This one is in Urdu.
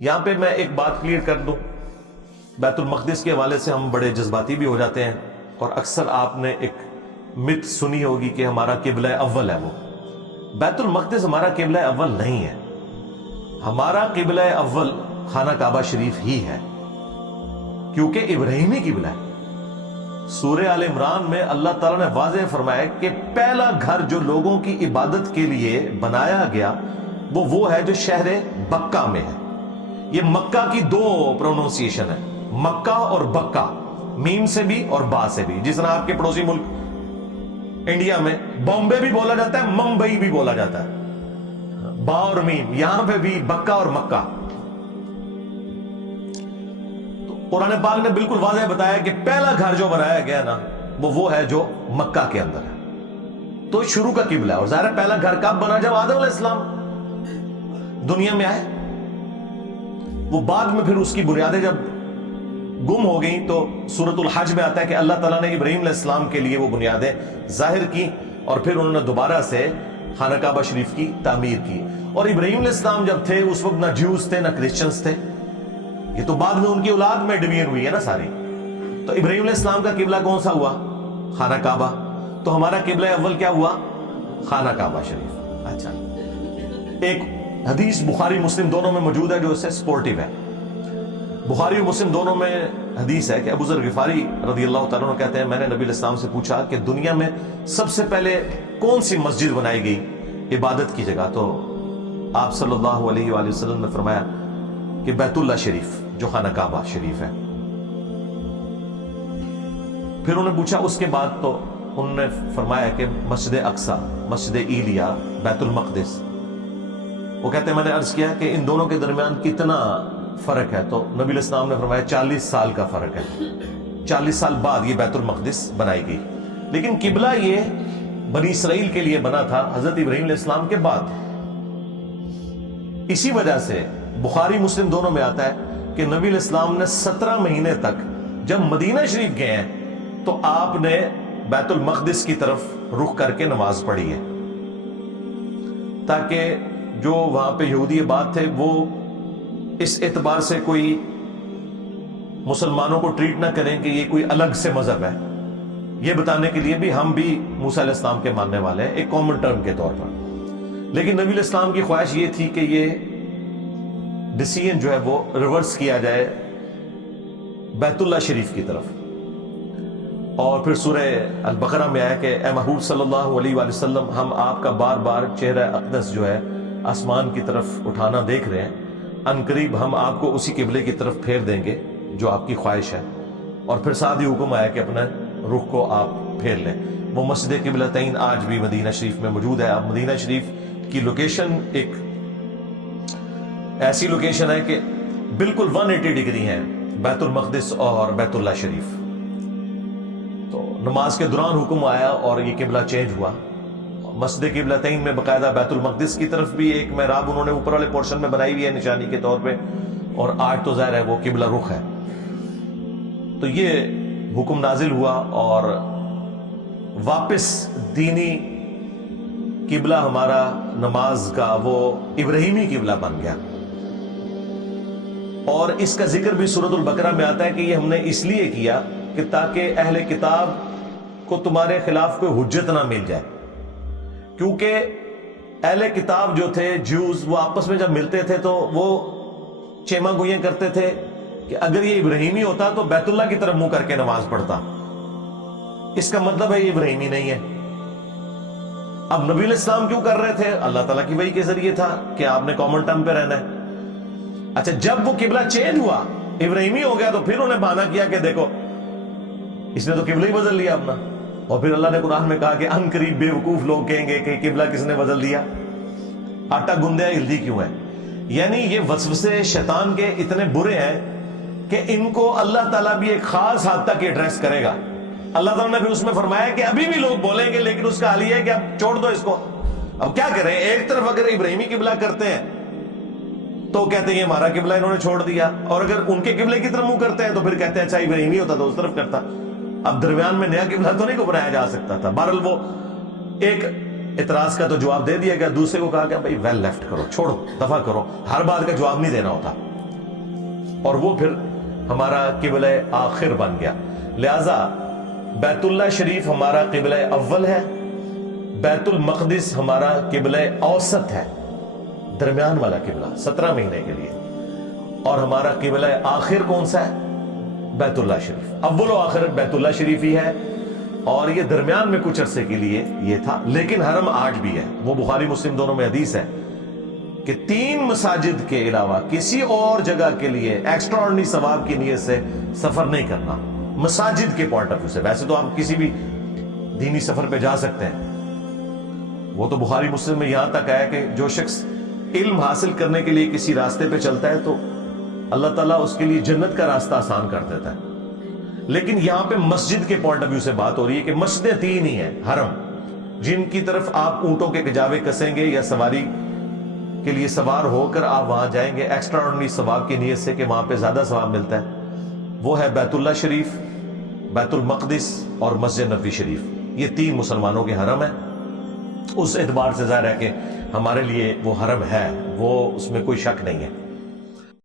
یہاں پہ میں ایک بات کلیئر کر دوں، بیت المقدس کے حوالے سے ہم بڑے جذباتی بھی ہو جاتے ہیں، اور اکثر آپ نے ایک مت سنی ہوگی کہ ہمارا قبلہ اول ہے وہ۔ بیت المقدس ہمارا قبلہ اول نہیں ہے، ہمارا قبلہ اول خانہ کعبہ شریف ہی ہے، کیونکہ ابراہیمی قبلہ ہے۔ سورہ آل عمران میں اللہ تعالیٰ نے واضح فرمایا کہ پہلا گھر جو لوگوں کی عبادت کے لیے بنایا گیا وہ ہے جو شہر بکہ میں ہے۔ یہ مکہ کی دو پروننسیشن ہے، مکہ اور بکہ، میم سے بھی اور با سے بھی۔ جس طرح آپ کے پڑوسی ملک انڈیا میں بامبے بھی بولا جاتا ہے، ممبئی بھی بولا جاتا ہے، با اور میم، یہاں پہ بھی بکہ اور مکہ۔ قرآن پاک نے بالکل واضح بتایا کہ پہلا گھر جو بنایا گیا نا وہ ہے جو مکہ کے اندر ہے، تو شروع کا قبلہ ہے۔ اور ظاہر ہے پہلا گھر کب بنا؟ جب آدم علیہ السلام دنیا میں آئے۔ وہ بعد میں پھر اس کی بنیادیں جب گم ہو گئیں تو سورۃ الحج میں آتا ہے کہ اللہ تعالیٰ نے ابراہیم علیہ السلام کے لیے وہ بنیادیں ظاہر کی، اور پھر انہوں نے دوبارہ سے خانہ کعبہ شریف کی تعمیر کی۔ اور ابراہیم علیہ السلام جب تھے اس وقت نہ جیوز تھے نہ کرسچنز تھے، یہ تو بعد میں ان کی اولاد میں ڈویژن ہوئی ہے نا ساری۔ تو ابراہیم علیہ السلام کا قبلہ کون سا ہوا؟ خانہ کعبہ۔ تو ہمارا قبلہ اول کیا ہوا؟ خانہ کعبہ شریف۔ اچھا، ایک حدیث بخاری مسلم دونوں میں موجود ہے جو اس سے سپورٹیو ہے۔ بخاری اور مسلم دونوں میں حدیث ہے کہ ابو ذر غفاری رضی اللہ تعالیٰ عنہ کہتے ہیں میں نے نبی علیہ السلام سے پوچھا کہ دنیا میں سب سے پہلے کون سی مسجد بنائی گئی عبادت کی جگہ؟ تو آپ صلی اللہ علیہ وآلہ وسلم نے فرمایا کہ بیت اللہ شریف جو خانہ کعبہ شریف ہے۔ پھر انہوں نے پوچھا اس کے بعد، تو انہوں نے فرمایا کہ مسجد اقصی، مسجد ایلیا، بیت المقدس۔ وہ کہتے ہیں میں نے عرض کیا کہ ان دونوں کے درمیان کتنا فرق ہے؟ تو نبی علیہ السلام نے فرمایا 40 سال کا فرق ہے، 40 سال بعد یہ بیت المقدس بنائی گئی۔ لیکن قبلہ یہ بنی اسرائیل کے لیے بنا تھا حضرت ابراہیم علیہ السلام کے بعد۔ اسی وجہ سے بخاری مسلم دونوں میں آتا ہے کہ نبی علیہ السلام نے 17 مہینے تک جب مدینہ شریف گئے ہیں تو آپ نے بیت المقدس کی طرف رخ کر کے نماز پڑھی ہے، تاکہ جو وہاں پہ یہودی آباد تھے وہ اس اعتبار سے کوئی مسلمانوں کو ٹریٹ نہ کریں کہ یہ کوئی الگ سے مذہب ہے، یہ بتانے کے لیے بھی ہم بھی موسیٰ علیہ السلام کے ماننے والے ہیں، ایک کامن ٹرم کے طور پر۔ لیکن نبی علیہ السلام کی خواہش یہ تھی کہ یہ ڈیسیژن جو ہے وہ ریورس کیا جائے بیت اللہ شریف کی طرف۔ اور پھر سورہ البقرہ میں آیا کہ اے محبوب صلی اللہ علیہ وآلہ وسلم، ہم آپ کا بار بار چہرہ اقدس جو ہے آسمان کی طرف اٹھانا دیکھ رہے ہیں، ان قریب ہم آپ کو اسی قبلے کی طرف پھیر دیں گے جو آپ کی خواہش ہے۔ اور پھر ساتھ ہی حکم آیا کہ اپنے رخ کو آپ پھیر لیں۔ وہ مسجد قبلتین آج بھی مدینہ شریف میں موجود ہے۔ اب مدینہ شریف کی لوکیشن ایک ایسی لوکیشن ہے کہ بالکل 180 ڈگری ہے بیت المقدس اور بیت اللہ شریف۔ تو نماز کے دوران حکم آیا اور یہ قبلہ چینج ہوا۔ مسجد قبلتین میں باقاعدہ بیت المقدس کی طرف بھی ایک محراب انہوں نے اوپر والے پورشن میں بنائی ہوئی ہے نشانی کے طور پہ، اور آج تو ظاہر ہے وہ قبلہ رخ ہے۔ تو یہ حکم نازل ہوا اور واپس دینی قبلہ ہمارا نماز کا وہ ابراہیمی قبلہ بن گیا۔ اور اس کا ذکر بھی سورۃ البقرہ میں آتا ہے کہ یہ ہم نے اس لیے کیا کہ تاکہ اہل کتاب کو تمہارے خلاف کوئی حجت نہ مل جائے، کیونکہ اہل کتاب جو تھے جیوز، وہ آپس میں جب ملتے تھے تو وہ چیما گوئیاں کرتے تھے کہ اگر یہ ابراہیمی ہوتا تو بیت اللہ کی طرف منہ کر کے نماز پڑھتا، اس کا مطلب ہے یہ ابراہیمی نہیں ہے۔ اب نبی علیہ السلام کیوں کر رہے تھے؟ اللہ تعالیٰ کی وحی کے ذریعے تھا کہ آپ نے کامن ٹرم پہ رہنا ہے۔ اچھا، جب وہ قبلہ چینج ہوا، ابراہیمی ہو گیا، تو پھر انہوں نے بہانہ کیا کہ دیکھو اس نے تو قبلہ ہی بدل لیا اپنا۔ اور پھر اللہ نے قرآن میں کہا کہ ان قریب بے وقوف لوگ کہیں گے کہ قبلہ کس نے بدل دیا، آٹا گندیا ہلدی کیوں ہے؟ یعنی یہ وسوسے شیطان کے اتنے برے ہیں کہ ان کو اللہ تعالیٰ بھی ایک خاص حد تک ایڈریس کرے گا۔ اللہ تعالیٰ نے پھر اس میں فرمایا کہ ابھی بھی لوگ بولیں گے، لیکن اس کا حل یہ ہے کہ اب چھوڑ دو اس کو۔ اب کیا کریں؟ ایک طرف اگر ابراہیمی قبلہ کرتے ہیں تو کہتے ہیں ہمارا قبلہ انہوں نے چھوڑ دیا، اور اگر ان کے قبلے کی طرف منہ کرتے ہیں تو پھر کہتے ہیں اچھا ابراہیمی ہوتا تو اس طرف کرتا۔ اب درمیان میں نیا قبلہ تو نہیں کو بنایا جا سکتا تھا۔ بہرحال وہ ایک اعتراض کا تو جواب دے دیا گیا، دوسرے کو کہا کہ بھائی ویل لیفٹ کرو، چھوڑو، دفع کرو، ہر بات کا جواب نہیں دینا ہوتا۔ اور وہ پھر ہمارا قبلہ آخر بن گیا. لہذا بیت اللہ شریف ہمارا قبلہ اول ہے، بیت المقدس ہمارا قبلہ اوسط ہے، درمیان والا قبلہ 17 مہینے کے لیے. اور ہمارا قبلہ آخر کون سا ہے؟ بیت اللہ شریف. اول و آخر بیت اللہ شریف ہی ہے، اور یہ درمیان میں کچھ عرصے کے لیے یہ تھا. لیکن حرم آج بھی ہے. وہ بخاری مسلم دونوں میں حدیث ہے کہ 3 مساجد کے علاوہ کسی اور جگہ کے لیے ایکسٹرا آرڈنری ثواب کی نیت سے سفر نہیں کرنا، مساجد کے پوائنٹ آف ویو سے. ویسے تو آپ کسی بھی دینی سفر پہ جا سکتے ہیں. وہ تو بخاری مسلم میں یہاں تک آیا کہ جو شخص علم حاصل کرنے کے لیے کسی راستے پہ چلتا ہے تو اللہ تعالیٰ اس کے لیے جنت کا راستہ آسان کر دیتا ہے. لیکن یہاں پہ مسجد کے پوائنٹ آف ویو سے بات ہو رہی ہے کہ مسجدیں 3 ہی ہیں حرم، جن کی طرف آپ اونٹوں کے کجاوے کسیں گے یا سواری کے لیے سوار ہو کر آپ وہاں جائیں گے ایکسٹرا آرڈنری ثواب کی نیت سے کہ وہاں پہ زیادہ ثواب ملتا ہے. وہ ہے بیت اللہ شریف، بیت المقدس اور مسجد نبوی شریف. یہ 3 مسلمانوں کے حرم ہیں. اس اعتبار سے ظاہر ہے کہ ہمارے لیے وہ حرم ہے، وہ اس میں کوئی شک نہیں ہے.